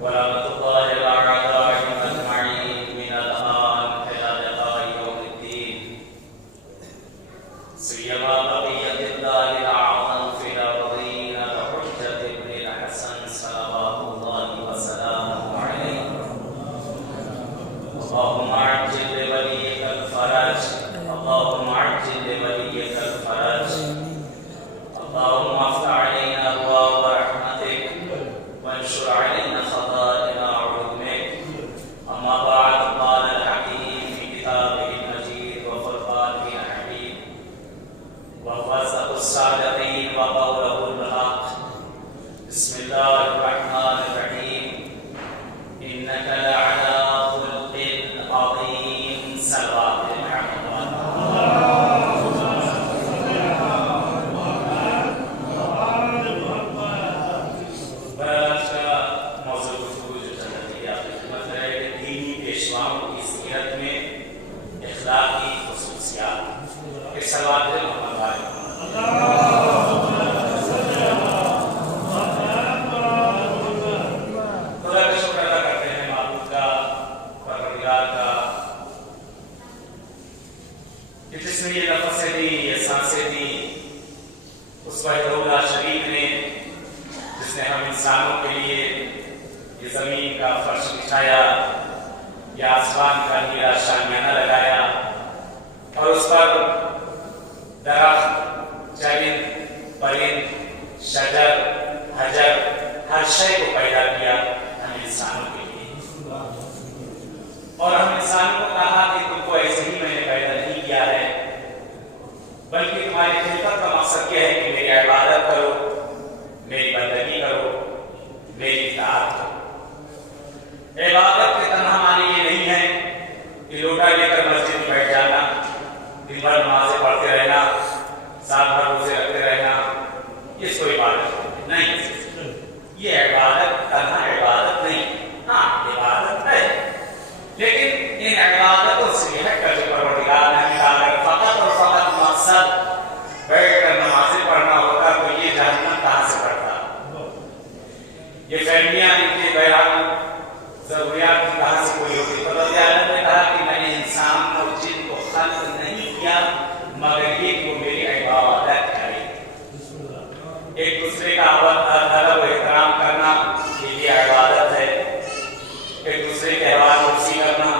ورحمة الله وبركاته أجمعين من الآن إلى لقاء يوم الدين. سيما بقية الله الأعظم في الأرضين كحجة ابن الحسن صلوات الله وسلامه عليه. اللهم عجل لوليك الفرج، اللهم عجل لوليك الفرج. اللهم افتح علينا أبواب رحمتك وانشر علينا خزائن علومك. أما بعد، قال الحكيم في كتابه المجيد وفرقانه الحميد وهو أصدق الصادقين وقوله الحق. بسم الله الرحمن الرحيم. إنك لعلى خلق عظيم. صلوات محمد. جس نے یہ نفسیں دی، یہ سانسیں دی، اس وحدہ شریف نے، جس نے ہم انسانوں کے لیے یہ زمین کا فرش بچھایا، یہ آسمان کا نیلا شامیانہ لگایا اور اس پر درخت، چرند، پرند، شجر، حجر، ہر شے کو پیدا کیا ہم انسانوں کے لیے. اور ہم انسانوں کو کہا کہ تم کو ایسے ہی میں نے پیدا نہیں کیا ہے، بلکہ تمہاری خلقت کا مقصد یہ ہے کہ میری عبادت کرو، میری بندگی کرو، میری اطاعت کرو. عبادت کے تنہا معنی یہ نہیں ہے کہ لوٹا لے کر مسجد میں بیٹھ جانا، دن بھر نمازیں پڑھتے رہنا، سال بھر روزے رکھتے رہنا، یہ کوئی عبادت نہیں. یہ عبادت تنہا عبادت نہیں، ہاں عبادت ہے، لیکن ان عبادتوں سے ہٹ کر جو پروردگار نے نکالا ہے فقط اور فقط مقصد بیٹھ کر نمازیں پڑھنا ہوتا تو یہ جہنم کہاں سے پڑھتا. یہ فیملیاں ان کے بیان ضروریات کی کہاں سے کوئی ہوتی. فضل عالم نے کہا کہ میں نے انسان اور جن کو خلق نہیں کیا مگر یہ کہ وہ میری عبادت کرے. ایک دوسرے کا ادب و احترام کرنا یہ بھی عبادت ہے. ایک دوسرے کے احوال پرسی کرنا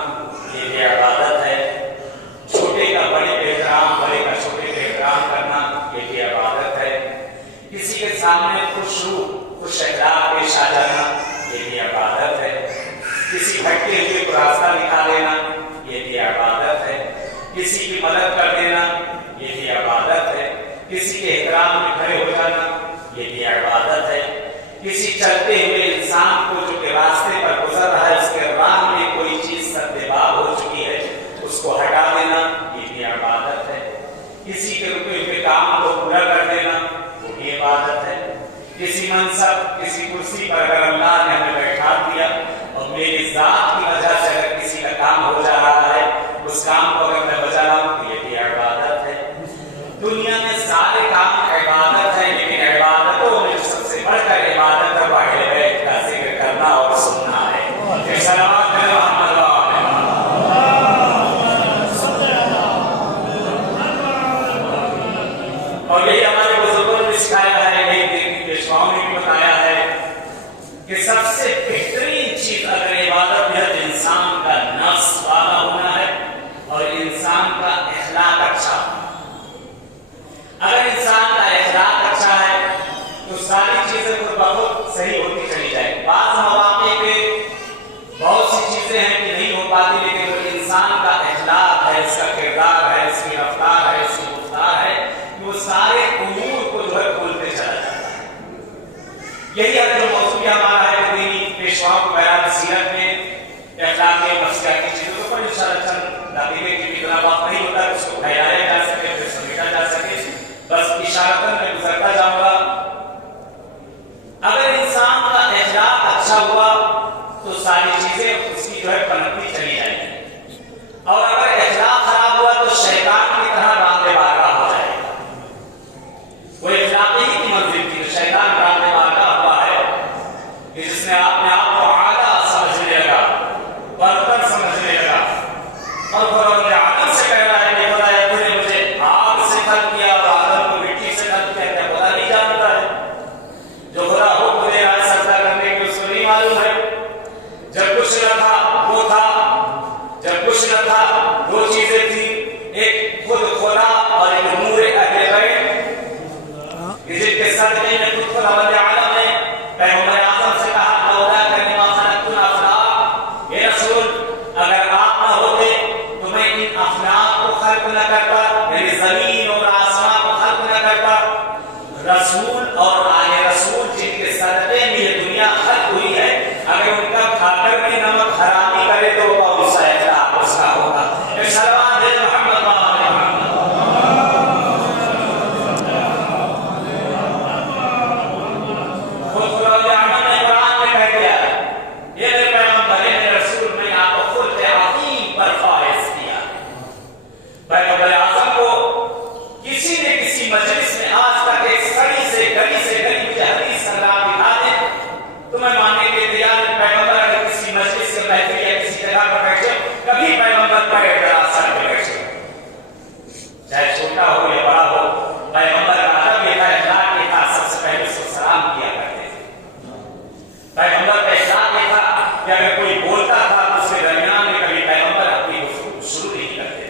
یہ بھی عبادت ہے. چھوٹے کا بڑے پہ احترام، بڑے کا چھوٹے پہ احترام کرنا یہ بھی عبادت ہے. کسی کے سامنے خوش روح، خوش اخلاق پیش آ جانا یہ بھی عبادت ہے. کسی بھٹکے ہوئے کو راستہ دکھا دینا یہ بھی عبادت ہے. کسی کی مدد کر دینا یہ بھی عبادت ہے. کسی کے احترام میں کھڑے ہو جانا یہ بھی عبادت ہے. کسی چلتے ہوئے انسان کو جو کہ راستے پر گزر رہا ہے اس کے راہ میں کوئی چیز سدباب ہو چکی ہے اس کو ہٹا دینا یہ بھی عبادت ہے. کسی کے رکے ہوئے کام کو پورا کر دینا وہ بھی عبادت ہے. کسی منصب، کسی کرسی پر اگر اللہ نے ہمیں بیٹھا دیا اور میری ذات کی وجہ سے اگر کسی کا کام ہو جا رہا ہے اس کام کو اگر میں بجا رہا ہوں تو یہ بھی عبادت ہے. دنیا میں سارے کام عبادت ہے، لیکن عبادتوں میں سب سے بڑھ کر عبادت ہے اہل بیت کا ذکر کرنا اور سننا ہے. صلوات محمد اور یہی ہمارے بزرگوں نے سکھایا ہے، یہی دین کی پیشواؤں نے بھی بتایا ہے کہ سب سے بہترین چیز اگر عبادت ہے تو انسان کا نفس والا ہونا ہے اور انسان کا اخلاق اچھا ہونا. اگر انسان کا اخلاق اچھا ہے تو ساری چیزیں تو بہت صحیح ہوتی چلی جائے. بعض مواقع پہ بہت سی چیزیں ہیں کہ نہیں ہو پاتی، لیکن جو انسان کا اخلاق ہے، اس کا کردار ہے، اس کی رفتار ہے، اس کی گفتار ہے، وہ سارے امور کو جو ہے کھولتے چلا جاتا ہے. یہی ہے جو موضوع ہمارا ہے دینی پیشواؤں کو بیان سیرت میں اخلاق نفسیاتی چیزوں کے اوپر انشاءاللہ چند دقیقے کی اتنا وقت نہیں ہوتا کہ اس کو پھیلایا جا سکے، پھر سمیٹا جا سکے. بس اشارتاً میں گزرتا جاؤں گا. اگر انسان کا اخلاق اچھا ہوا تو ساری چیزیں اس کی جو ہے پنپتی چلی جائیں گی، اور اگر اخلاق خراب ہوا تو شیطان کی طرح راندے بارگاہ ہو جائے گا. وہ اخلاقی کی منزل کی شیطان راندے بارگاہ ہوا ہے کہ جس نے آپ کو جب کچھ نہ تھا وہ تھا، جب کچھ نہ تھا دو چیزیں تھی، ایک خود خدا اور ایک نور اہل بیت، جن کے صدقے میں خود خدا رب العالمین نے پیغمبر اعظم سے کہا لولا کلمہ خلقتنا افلاق، اے رسول اگر آپ نہ ہوتے تو میں ان افلاق کو خلق نہ کرتا، یعنی زمین اور آسمان کو خلق نہ کرتا۔ رسول اور آل رسول جن کے صدقے میں یہ دنیا خلق ہوئی ہے، اگر ان کا کھا کر بھی نمک حرامی کرے تو وہ کون سا اخلاق اس کا ہوگا؟ سلمان ہے محمد پیغمبر اعظم کو کسی نے کسی مجلس میں آج تک ایک سڑی سے گلی مجھے حدیث سلام دکھا دے تو میں ماننے کے تیار ہوں۔ پیغمبر اگر کسی مجلس سے بیٹھے یا کسی جگہ پر بیٹھے، کبھی پیغمبر پر اعتراض کر کے بیٹھے، چاہے چھوٹا ہو یا بڑا ہو، پیغمبر کا ادب یہ تھا، اخلاق یہ تھا، سب سے پہلے اس کو سلام کیا کرتے تھے۔ پیغمبر کا اخلاق یہ تھا کہ اگر کوئی بولتا تھا تو اس کے درمیان میں کبھی پیغمبر اپنی گفتگو شروع نہیں کرتے تھے۔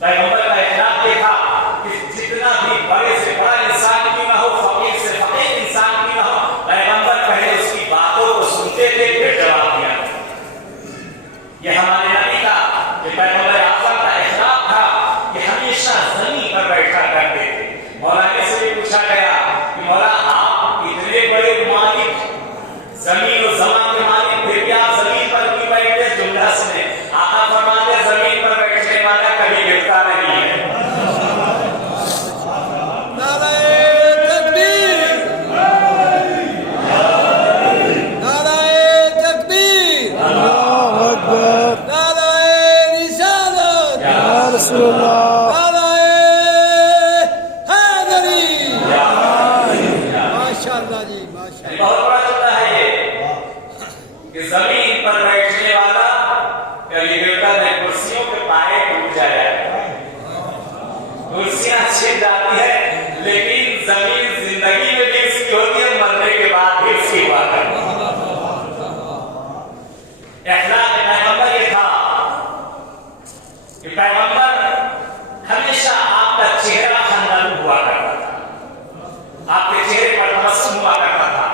پیغمبر کا اخلاق یہ تھا کہ جتنا بھی بڑے سے بڑا انسان کیوں نہ ہو، فقیر سے فقیر انسان کیوں نہ ہو، پیغمبر پہلے اس کی باتوں کو سنتے تھے پھر جواب دیا کرتے تھے۔ یہ ہمارے نبی کا، یہ پیغمبر اعظم کا اخلاق تھا کہ ہمیشہ زمین پر بیٹھا کرتے تھے۔ مولانا سے بھی پوچھا گیا کہ مولا آپ اتنے بڑے مالک، زمین و زمان کے مالک، پھر بھی آپ زمین پر کیوں بیٹھتے؟ جملہ سنے، آقا فرماتے زمین پر بیٹھنے والا کبھی گرتا نہیں ہے۔ نعرہ تکبیر، نعرہ تکبیر، اللہ اکبر، نعرہ رسالت، یا رسول اللہ، نعرہ حیدری۔ ماشاءاللہ جی، ماشاءاللہ۔ بہت بڑا جملہ ہے یہ کہ زمین پر بیٹھنے والا کبھی گرتا نہیں۔ کرسیوں کے پائے ٹوٹ جائے، کرسیاں چھن جاتی ہے، لیکن زمین زندگی میں بھی اس کی ہوتی ہے، مرنے کے بعد بھی اس کی ہوا کرتی ہے۔ اخلاق پیغمبر یہ تھا کہ پیغمبر ہمیشہ آپ کا چہرہ خندان ہوا کرتا تھا، آپ کے چہرے پر تبسم ہوا کرتا تھا۔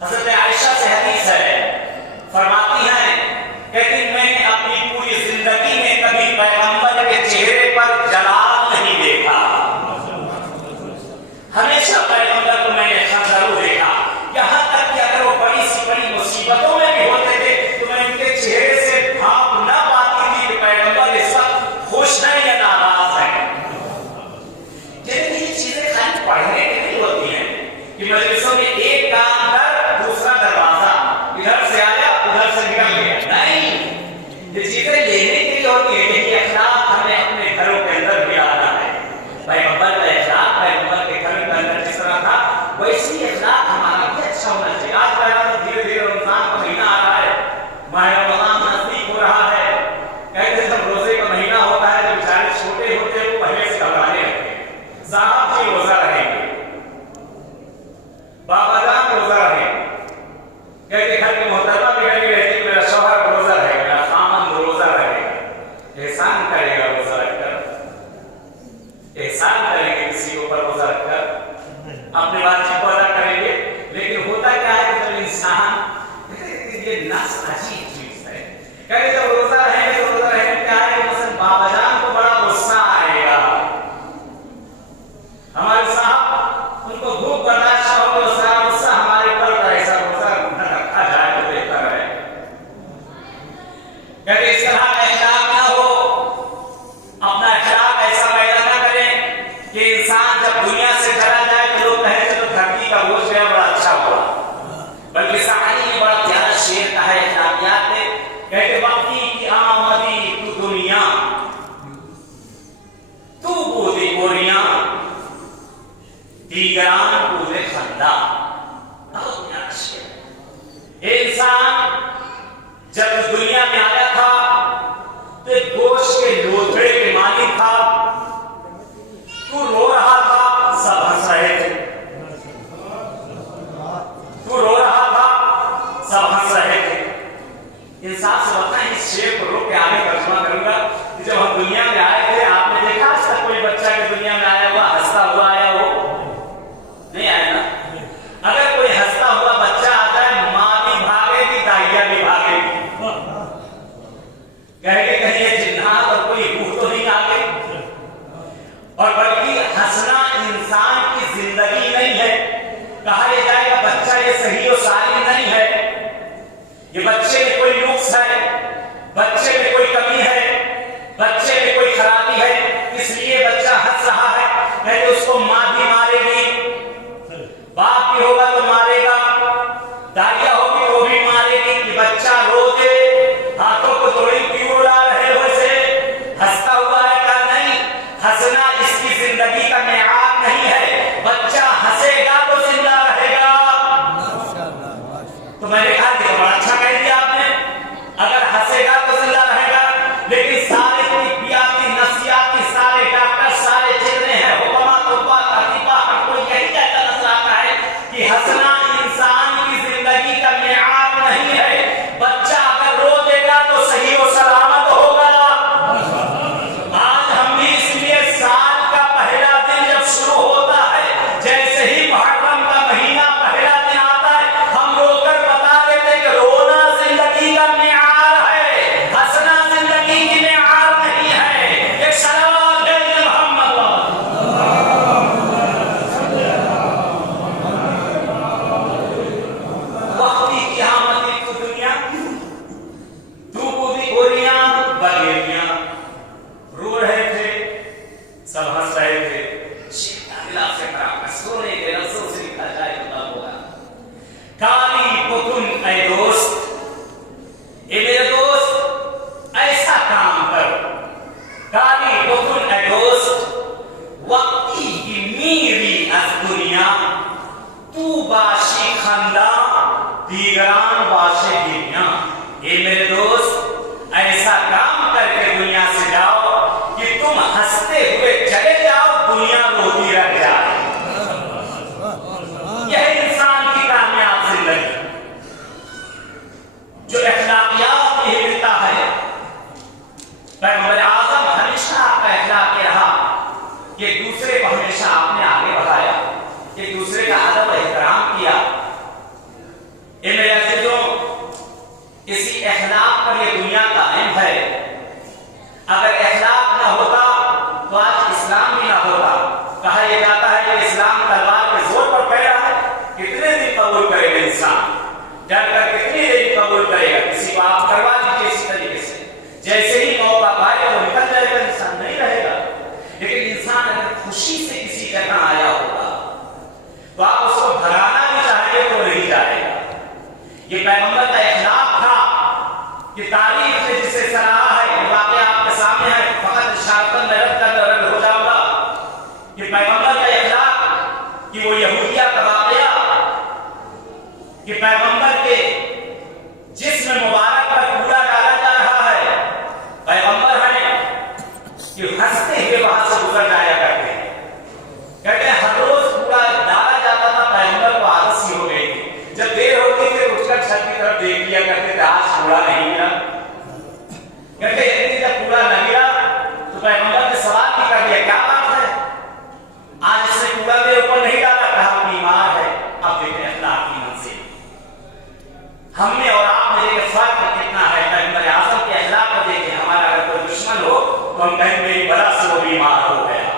حضرت عائشہ سے حدیث ہے، فرماتی ہیں کہتی میں نے اپنی پوری زندگی میں کبھی پیغمبر کے چہرے پر جلال نہیں دیکھا، ہمیشہ پیغمبر کو میں نے خندرو دیکھا، یہاں تک کہ اگر وہ بڑی سی بڑی مصیبتوں میں بھی ہوتے تھے تو میں ان کے چہرے سے بھاپ نہ پاتی تھی کہ پیغمبر اس وقت خوش ہیں یا ناراض ہیں۔ یہ چیزیں خالی پڑھنے کی نہیں ہوتی ہیں کہ مجلسوں میں ایک کام کر دوسرا دروازہ، ادھر سے آیا ادھر سے نکل گیا، نہیں، یہ چیزیں لینے کے لیے ہوتی ہیں۔ یہی اخلاق ہمیں اپنے گھروں کے اندر بھی لانا ہے۔ پیغمبر کا اخلاق پیغمبر کے گھر کے اندر جس طرح تھا ویسی اخلاق ہمارا بھی اچھا ہونا چاہیے۔ آج پیغمبر دھیرے دھیرے رمضان کا مہینہ آ رہا ہے، ماہ رمضان نزدیک ہو رہا ہے، کہتے ہیں جب روزے کا مہینہ ہوتا ہے تو بیچارے چھوٹے ہوتے ہیں وہ پہلے سے گھبرانے لگتے ہیں، صاحب جی روزہ رہیں گے، بابا جان روزہ رہیں گے، کہتے گھر کی محترمہ بھی لگی رہتی میرا شوہر روزہ رہے گا، میرا خامن روزہ رہے گا، احسان کرے گا روزہ رکھ کر، احسان کریں گے کسی کے اوپر روزہ رکھ کر، اپنے واجب کو ادا کریں گے۔ لیکن ہوتا کیا ہے کہ جب انسان، یہ نفس عجیب چیز ہے، کہتے جب روزہ رہیں گے تو روزہ رہنے کیا ہے کہ مثلا بابا جان کو بڑا غصہ آئے گا، ہمارے صاحب ان کو بھوک برداشت نہ ہوگی، اس کا غصہ ہمارے اوپر ایسا روزہ نہ رکھا جائے تو بہتر ہے۔ کہتے اس طرح کا اخلاق نہ ہو، اپنا اخلاق ایسا پیدا نہ کریں کہ انسان جب دنیا سے چلا جائے تو لوگ کہیں چلو دھرتی کا گوشت گیا بڑا اچھا ہوا، بلکہ سعدی نے بڑا پیارا شعر کہا ہے اخلاقیات میں، کہتے وقتی کی آمدی تو دنیا تو بودی گوریاں دیگران بودے خندہ۔ بہت پیارا شعر۔ انسان جب دنیا میں آیا تھا تو ایک گوشت کے لوتھڑے کے مالک تھا، تو رو رہا تھا سب ہنس رہے تھے، تو رو رہا تھا سب انصاف سے بتائیں اس شعر کو روک کے آگے ترجمہ کروں گا کہ جب ہم دنیا میں آئے تھے آپ نے دیکھا آج تک کوئی بچہ کے دنیا میں آیا ہوا ہنستا ہوا آیا ہو نہیں آیا نا اگر کوئی ہنستا ہوا بچہ آتا ہے ماں بھی بھاگے گی دائیا بھی بھاگے گی کہے گے کہیں یہ جنات اور کوئی روح تو نہیں آ گئی اور بلکہ ہنسنا انسان کی زندگی نہیں ہے کہا یہ جائے گا بچہ یہ صحیح و سالم نہیں ہے یہ بچے میں کوئی نقص ہے بچے میں کوئی کمی ہے بچے میں کوئی خرابی ہے اس لیے بچہ ہنس رہا ہے کہتے اس کو ماں بھی مارے گی باپ بھی ہوگا تو مارے گا دائیا ہوگی تو بھی مارے گی کہ بچہ رو دے ہاتھوں کو توڑی کیوں اڑا رہے ہو اسے ہنستا ہوا ہے کا نہیں ہنسنا اس کی زندگی کا معیار نہیں ہے بچہ ہنسے گا تو زندہ رہے گا تو میں نے کہا کہ بڑا اچھا کہہ دیا آپ نے اگر ہنسے گا تو زندہ رہے گا لیکن سارے طبیاتی نفسیاتی سارے ڈاکٹر سارے جتنے ہیں حکما طبا طبیبہ ہر کوئی یہی کہتا نظر آتا ہے کہ ہنسنا انسان کی زندگی کا معیار نہیں ہے بچہ اگر رو دے گا تو صحیح و سلامت ہوگا آج ہم بھی اس لیے سال کا پہلا دن جب شروع ہوتا ہے جیسے ہی محرم کا مہینہ پہلا دن آتا ہے ہم رو کر بتا دیتے کہ رونا زندگی کا معیار ہے ہنسنا زندگی کی معیار نہیں ہے ایک صلوات ہے محمد وقتی قیامت کی دنیا دھوپ دی گوریاں بغیریاں رو رہے تھے سب ہنس رہے تھے شیطان سے خراب سونے کے لفظوں سے لکھا جائے تو ہوگا کالی پتن اے دوست اے میرے دوست ایسا کام کر کالی پتن اے دوست وقتی کی میری از دنیا تو باشی خندہ دیگران باشے گریاں اے میرے دوست ایسا کام کر کے دنیا سے جاؤ کہ تم ہنستے ہوئے چلے جاؤ دنیا روتی رہ جائے یہ انسان کی کامیاب زندگی جو اخلاقیات یہ ملتا ہے پیغمبر اعظم ہمیشہ آپ کا اخلاق یہ رہا کہ دوسرے کو ہمیشہ آپ نے آگے بڑھایا ایک دوسرے کا ادب و احترام کیا اے میرے عزیزوں اسی اخلاق پر یہ دنیا قائم ہے اگر اخلاق نہ ہوتا تو آج اسلام بھی نہ ہوتا کہا یہ جاتا ہے کہ اسلام تلوار کے زور پر پڑا ہے کتنے دن قبول کرے گا انسان ڈر کر کتنی دیر قبول کرے گا کسی کو آپ کروا دیجیے اسی طریقے سے جیسے ہی موقع پائے وہ نکل جائے گا انسان نہیں رہے گا لیکن انسان اگر خوشی سے کسی جگہ آیا ہوگا تو آپ اس کو بھگانا بھی چاہیں گے تو نہیں جائے گا یہ پیغمبر کا اخلاق تھا کہ تاریخ نے جسے سراہا ہے یہ واقعہ آپ کے سامنے ہے فقط اشارتاً میں رد کر رد ہو جاؤں گا کہ پیغمبر کا اخلاق کہ وہ یہودیہ کا واقعہ کہ پیغمبر کے جسم مبارک پر کوڑا ڈالا جا رہا ہے پیغمبر ہیں کہ ہنستے ہوئے وہاں سے گزر جایا کرتے ہیں کہتے ہیں ہر روز کوڑا ڈالا جاتا تھا پیغمبر کو عادت سی ہو گئی تھی جب دیر ہوتی تھی اٹھ کر چھت کی طرف دیکھ لیا کرتے تھے آج کوڑا نہیں ملا کہتے ہیں جب کوڑا نہ ملا تو پیغمبر نے سوال بھی کر لیا کیا بات ہے آج اس نے کوڑا میرے اوپر نہیں ڈالا کہا بیمار ہے اب دیکھیں اخلاق کی منزل ہم نے اور آپ میں دیکھیں فرق کتنا ہے پیغمبر اعظم کے اخلاق کو دیکھیں ہمارا اگر کوئی دشمن ہو تو ہم کہیں میری بلا سے وہ بیمار ہو گیا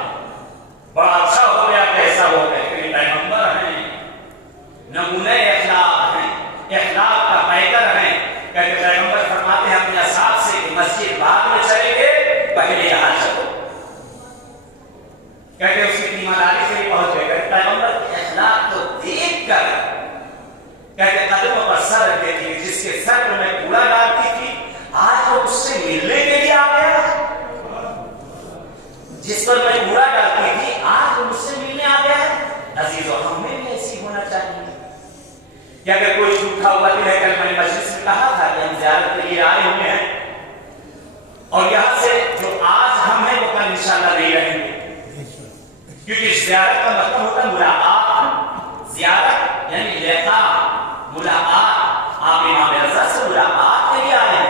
بڑا اچھا ہو گیا کیسا ہو گیا کیونکہ پیغمبر ہیں نمونے اخلاق ہیں اخلاق کا پیکر ہیں کہتے پیغمبر فرماتے ہیں اپنے اصحاب سے کہ مسجد بعد میں چلیں گے پہلے یہاں چلو کہتے اس کی ایمانداری سے ہی پہنچ گئے کہتے پیغمبر کے اخلاق کو دیکھ کر کہتے قدموں پر سر رکھ دیتی جس کے سر پر میں کوڑا ڈالتی تھی آج وہ اس سے ملنے کے لیے آ گیا جس پر میں کوڑا ڈالتی تھی آج وہ مجھ سے ملنے آ گیا ہے عزیزو ہمیں بھی ایسی ہونا چاہیے کہ اگر کوئی جھوٹا ہوا دل ہے کل میں نے مجلس میں کہا تھا کہ ہم زیارت کے لیے آئے ہوئے ہیں اور یہاں سے جو آج ہم ہیں وہ کل انشاءاللہ نہیں رہیں گے کیونکہ زیارت کا مطلب ہوتا ہے ملاقات زیارت یعنی لقاء ملاقات آپ امام رضا سے ملاقات کے لیے آئے ہیں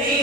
3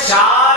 4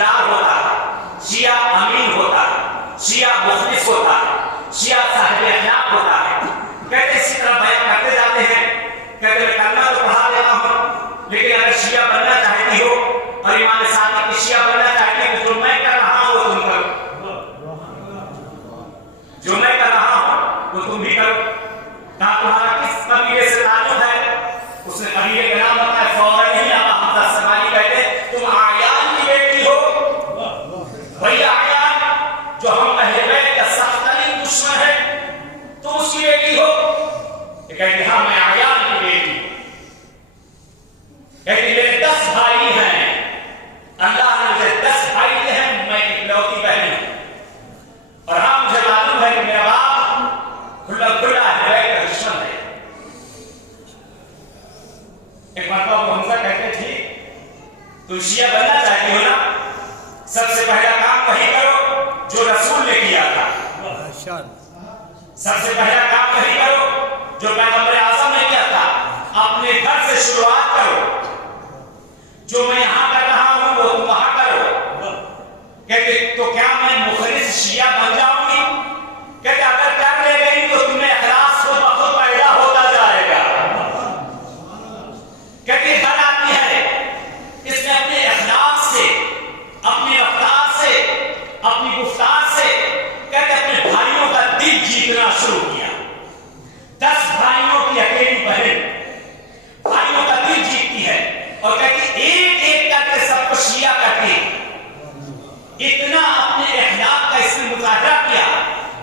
دیندار ہوتا ہے، شیعہ امین ہوتا ہے، شیعہ مخلص ہوتا ہے، شیعہ صاحب اخلاق ہوتا ہے. کہتے اسی طرح بیان کرتے جاتے ہیں. کہتے میں کلمہ تو پڑھا دیتا ہوں، لیکن اگر شیعہ بننا چاہتی ہو اور امام صادق کی شیعہ بننا چاہتی ہو تو جو میں کر رہا ہوں وہ تم کرو، جو میں کر رہا ہوں وہ تم بھی کرو. کہا تمہارا کس قبیلے سے تعلق ہے؟ اس نے قبیلے کا نام بتایا. فوراً ہی ابا حمزہ السماعی کہتے تم اعیان کی بیٹی ہو. وہی اعیان جو ہم اہل بیت کا سخت ترین دشمن ہے، تم اس کی بیٹی ہو. یہ کہتی ہاں میں اعیان کی بیٹی. کہتی میرے 10 بھائی ہیں، اللہ نے مجھے 10 بھائی دیے ہیں، میں اکلوتی بہن ہوں. اور ہاں مجھے معلوم ہے کہ میرا باپ کھلا کھلا اہل بیت کا دشمن ہے. ایک مرتبہ ابو حمزہ کہتے ٹھیک تم شیعہ بننا چاہتی ہو نا، سب سے پہلا کام وہی کرو جو رسول نے کیا تھا. سب سے پہلا کام وہی کرو جو پیغمبر اعظم نے کیا تھا. اپنے گھر سے شروعات کرو. جو میں یہاں کر رہا ہوں وہ تم وہاں کرو. کہتے تو کیا میں مخلص شیعہ بن جاؤں گی؟ کہتے اگر کر لے گئی تو تمہیں اخلاص خود بخود پیدا ہوتا جائے گا. کہتے گھر آتی ہے، اس نے اپنے اخلاق سے، اپنی رفتار سے، اپنی گفتار سے کہتے اپنے بھائیوں کا دل جیتنا شروع کیا. 10 بھائیوں کی اکیلی بہن بھائیوں کا دل جیتتی ہے اور کہتی ایک ایک کر کے سب کو شیعہ کرتی. اتنا اپنے اخلاق کا اس نے مظاہرہ کیا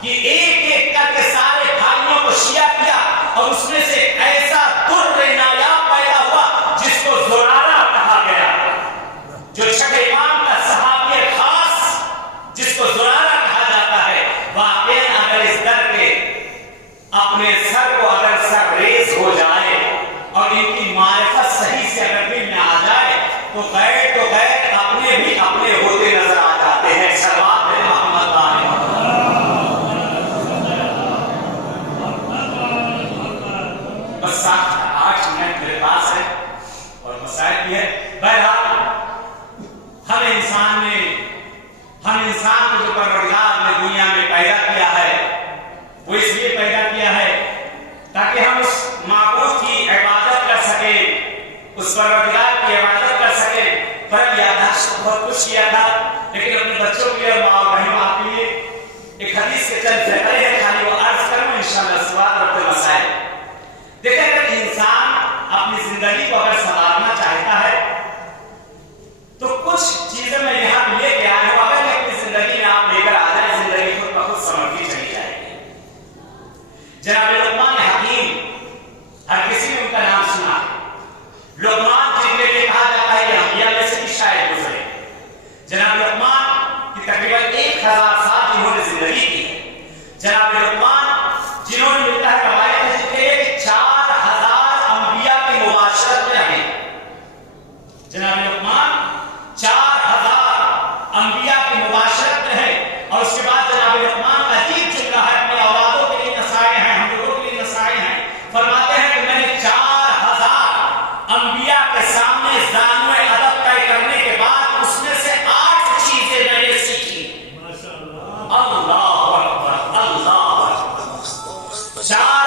کہ ایک ایک کر کے سارے بھائیوں کو شیعہ کیا. اور اس میں سے ایسا در نایاب پیدا ہوا جس کو زرارہ کہا گیا، جو چھٹے امام کا صحابی خاص جس کو زرارہ کہا جاتا ہے. واقعی اگر اس در کے اپنے سر کو اگر سر ریز ہو جائے اور ان کی معرفت صحیح سے اگر دل میں آ جائے تو غیر اپنے بھی اپنے ہوتے نظر آ جاتے ہیں. صلوات محمد بس 8 منٹ میرے پاس ہے اور مسائل بھی ہے. بہرحال ہم انسان کو جو پروردگار نے دنیا میں پیدا کیا ہے وہ اس لیے پیدا کیا ہے تاکہ ہم اس معبود کی عبادت کر سکیں، اس پروردگار کی عبادت کر سکیں. فرق یادداشت بہت کچھ کیا تھا لیکن اپنے بچوں کے لیے اور ماں بہنوں آپ کے لیے ایک حدیث کے چند فقرے ہیں، خالی وہ عرض کروں انشاءاللہ سوال اور پھر مسائل. دیکھیں اگر انسان اپنی زندگی کو اگر سنوارنا چاہتا ہے تو کچھ چیزیں میں یہاں پہ لے کے آیا ہوں. اگر یہ اپنی زندگی میں آپ لے کر آ جائیں زندگی خود بخود سمجھتی چلی جائے گی. جناب لقمان حکیم، ہر کسی نے ان کا نام سنا. لقمان جن کے لیے کہا جاتا ہے یہ انبیاء میں سے بھی شاید گزرے. جناب لقمان کی تقریباً 1000 سال جنہوں نے زندگی کی. جناب لقمان جنہوں نے ملتا ہے روایت ہے جن کے 4000 انبیاء کی مباشرت میں رہے. جناب لقمان 4000 انبیاء کی مباشرت میں ہے. اور اس کے بعد جناب لقمان کا عجیب جملہ ہے، اپنے اولادوں کے لیے نصائح ہیں، ہم لوگوں کے لیے نصائح ہیں. فرماتے ہیں کہ میں نے 4000 انبیاء کے سامنے زانو ادب طے کرنے کے بعد اس میں سے 8 چیزیں میں نے سیکھی. اللہ اکبر، اللہ اکبر. 4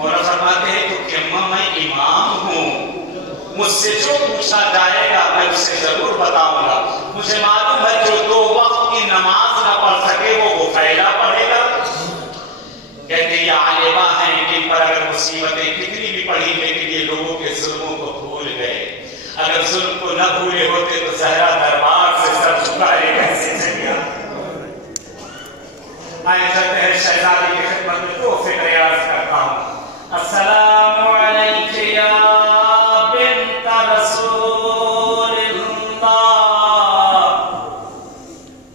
مولا فرماتے ہیں تو کہ میں امام ہوں، مجھ سے جو پوچھا جائے گا میں اسے ضرور بتاؤں گا. مجھے معلوم ہے جو 2 وقت کی نماز نہ پڑھ سکے وہ پھیلا پڑھے گا. کہتے یہ عالمہ ہیں جن پر اگر مصیبتیں کتنی بھی پڑی لیکن یہ لوگوں کے ظلموں کو بھول گئے. اگر ظلم کو نہ بھولے ہوتے تو زہرا دربار سے سر جھکائے کیسے چلیا. آئے چلتے ہیں شہزادی کی خدمت میں 2 فکر عرض کرتا ہوں. السلام علیک یا بنت رسول اللہ،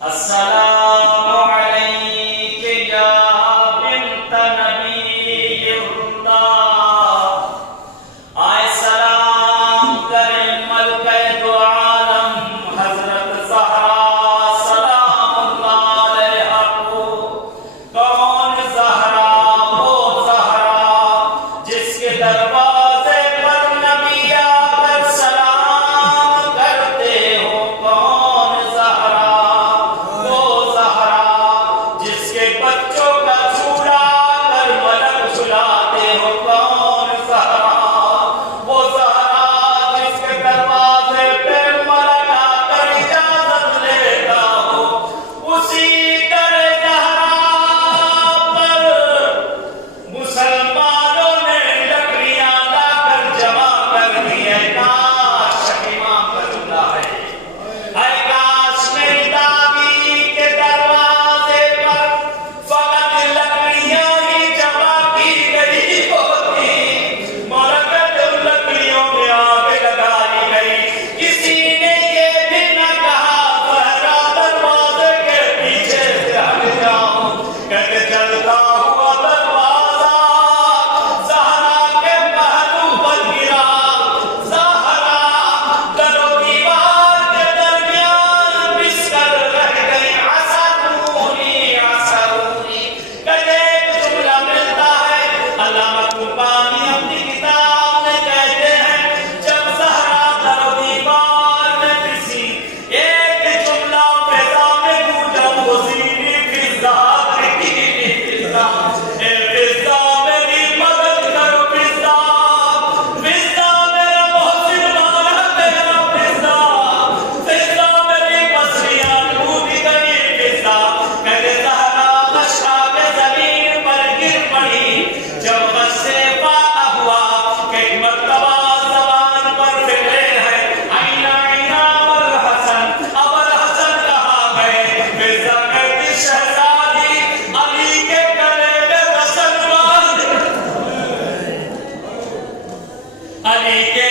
السلام علیک یا بنت نبی اللہ. آئے سلام کریں ملکہ دو عالم حضرت زہرا سلام اللہ علیہا کو. کون زہرا؟ وہ زہرا جس کے دروازے پر نبی آ کر سلام کرتے ہو. کون زہرا؟ وہ زہرا جس کے بچوں کا جھولا کر ملک جھلاتے ہو. کون زہرا؟ وہ زہرا جس کے دروازے پہ ملک آ کر اجازت لیتا ہو. اسی در زہرا پر مسلمانوں نے لکڑیاں لا کر جمع کر دی. اے کاش امام کا جملہ ہے، اے کاش میری دادی کے دروازے پر فقط لکڑیاں ہی جمع کی گئی ہوتی. مولا کہتے ان لکڑیوں میں آگ لگائی گئی. کسی نے یہ بھی نہ کہا زہرا دروازے کے پیچھے سے ہٹ جاؤ. کہتے چلتا ہوا دروازہ زہرا کے پہلو پر گرا. زہرا در و دیوار کے درمیان پس کر رہ گئی. عصرونی عصرونی. کہتے ایک جملہ ملتا ہے علامہ قربانی اپنی کتاب میں کہتے ہیں جب زہرا در و دیوار میں پسی ایک جملہ فضا میں گونجا وزیری فضا رکھیلی فضا. اے فضا میری مدد کرو فضا. فضا میرا محسن مانا تیرا فضا. فضا میری بسریاں ٹوٹ گئی فضا. کہتے زہرا خشا کے زمین پر گر پڑی. جب غصے واقع ہوا کہ ایک مرتبہ زبان پر فکریں ہیں آئینہ آئینہ ابوالحسن ابوالحسن کہا گئے. فضا کہتی شہزادی علی کے گلے میں رسن باندھ، علی کے